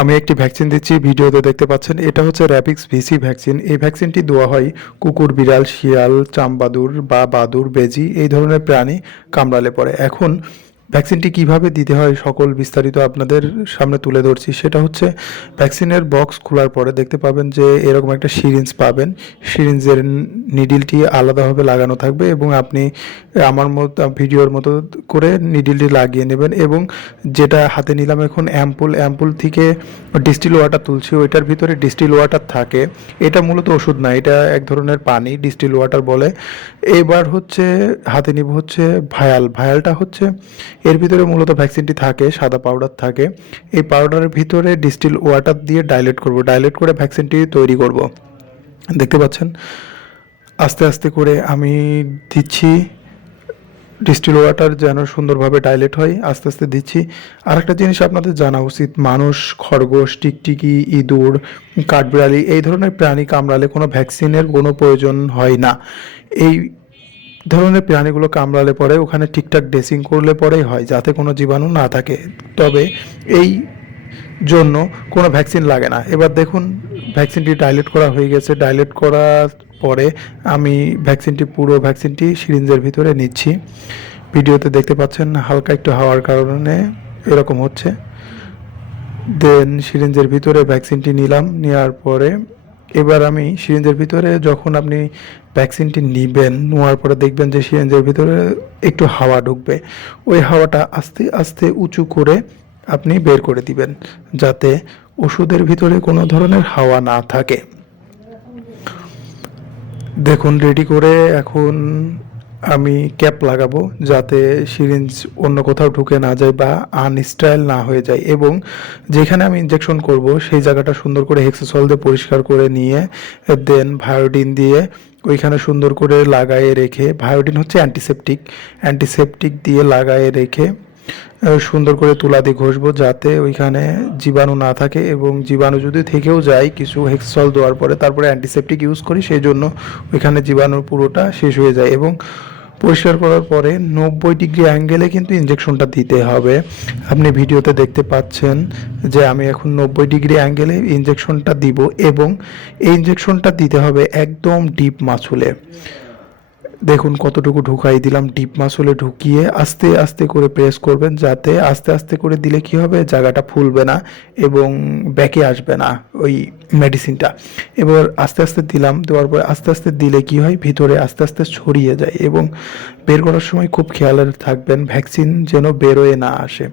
আমি একটি ভ্যাকসিন দিচ্ছি, ভিডিওতে দেখতে পাচ্ছেন। এটা হচ্ছে র্যাবিক্স ভিসি ভ্যাকসিন। এই ভ্যাকসিনটি দেওয়া হয় কুকুর, বিড়াল, শিয়াল, চামবাদুর বা বাদুর, বেজি এই ধরনের প্রাণী কামড়ালে পরে। এখন ভ্যাকসিনটি কিভাবে দিতে হয় সকল বিস্তারিত আপনাদের সামনে তুলে ধরছি। সেটা হচ্ছে ভ্যাকসিনের বক্স খোলার পরে দেখতে পাবেন যে এরকম একটা সিরিঞ্জ পাবেন। সিরিঞ্জের নিডিলটি আলাদাভাবে লাগানো থাকবে এবং আপনি আমার মতো ভিডিওর মতো করে নিডিলটি লাগিয়ে নেবেন এবং যেটা হাতে নিলাম এখন অ্যাম্পুল থেকে ডিস্টিল ওয়াটার তুলছি, ওইটার ভিতরে ডিস্টিল ওয়াটার থাকে। এটা মূলত ওষুধ না, এটা এক ধরনের পানি, ডিস্টিল ওয়াটার বলে। এবার হচ্ছে হাতে নিব হচ্ছে ভায়ালটা হচ্ছে এর ভিতরে মূলত ভ্যাকসিনটি থাকে, সাদা পাউডার থাকে। এই পাউডারের ভিতরে ডিস্টিল ওয়াটার দিয়ে ডাইলেট করে ভ্যাকসিনটি তৈরি করব। দেখতে পাচ্ছেন আস্তে আস্তে করে আমি দিচ্ছি ডিস্টিল ওয়াটার যেন সুন্দরভাবে ডাইলেট হয়, আস্তে আস্তে দিচ্ছি। আরেকটা জিনিস আপনাদের জানা উচিত, মানুষ, খরগোশ, টিকটিকি, ইঁদুর, কাঠবিড়ালি এই ধরনের প্রাণী কামড়ালে কোনো ভ্যাকসিনের কোনো প্রয়োজন হয় না। এই ধরনের প্রাণীগুলো কামড়ালে পরে ওখানে ঠিকঠাক ড্রেসিং করলে পরেই হয়, যাতে কোনো জীবাণু না থাকে। তবে এই জন্য কোনো ভ্যাকসিন লাগে না। এবার দেখুন ভ্যাকসিনটি ডাইলেট করা হয়ে গেছে। ডাইলেট করার পরে আমি পুরো ভ্যাকসিনটি সিরিঞ্জের ভিতরে নিচ্ছি। ভিডিওতে দেখতে পাচ্ছেন হালকা একটু হাওয়ার কারণে এরকম হচ্ছে। দেন সিরিঞ্জের ভিতরে ভ্যাকসিনটি নিলাম, নেওয়ার পরে এবার আমি সিরিঞ্জের ভিতরে যখন আপনি ভ্যাকসিনটি নিবেন, নেওয়ার পরে দেখবেন যে সিরিঞ্জের ভিতরে একটু হাওয়া ঢুকবে। ওই হাওয়াটা আস্তে আস্তে উঁচু করে আপনি বের করে দিবেন, যাতে ওষুধের ভিতরে কোনো ধরনের হাওয়া না থাকে। দেখুন রেডি করে এখন আমি ক্যাপ লাগাবো, যাতে সিরিঞ্জ অন্য কোথাও ঢুকে না যায় বা আনস্টাইল না হয়ে যায়। এবং যেখানে আমি ইনজেকশন করব সেই জায়গাটা সুন্দর করে হেক্সাসল দিয়ে পরিষ্কার করে নিয়ে দেন ভায়োডিন দিয়ে ওইখানে সুন্দর করে লাগায়ে রেখে, ভায়োডিন হচ্ছে অ্যান্টিসেপটিক দিয়ে লাগায়ে রেখে সুন্দর করে তুলা দিয়ে ঘষবো, যাতে ওইখানে জীবাণু না থাকে। এবং জীবাণু যদি থেকেও যায় কিছু হেক্সাসল দেওয়ার পরে, তারপরে অ্যান্টিসেপটিক ইউজ করি, সেই জন্য ওইখানে জীবাণুর পুরোটা শেষ হয়ে যায়। এবং পরিষ্কার করার পরে 90 ডিগ্রি অ্যাঙ্গেলে কিন্তু ইনজেকশনটা দিতে হবে। আপনি ভিডিওতে দেখতে পাচ্ছেন যে আমি এখন 90 ডিগ্রি অ্যাঙ্গেলে ইনজেকশনটা দিব এবং এই ইনজেকশনটা দিতে হবে একদম ডিপ মাসুলে। দেখুন কতটুকু ঢুকাই দিলাম, ডিপ মাসলে ঢুকিয়ে আস্তে আস্তে করে প্রেস করবেন, যাতে আস্তে আস্তে করে দিলে কি হবে, জায়গাটা ফুলবে না এবং ব্যাকে আসবে না ওই মেডিসিনটা। এবার আস্তে আস্তে দিলাম, দেওয়ার পরে আস্তে আস্তে দিলে কি হয়, ভিতরে আস্তে আস্তে ছড়িয়ে যায়। এবং বের করার সময় খুব খেয়াল থাকবেন ভ্যাকসিন যেন বেরোয় না আসে।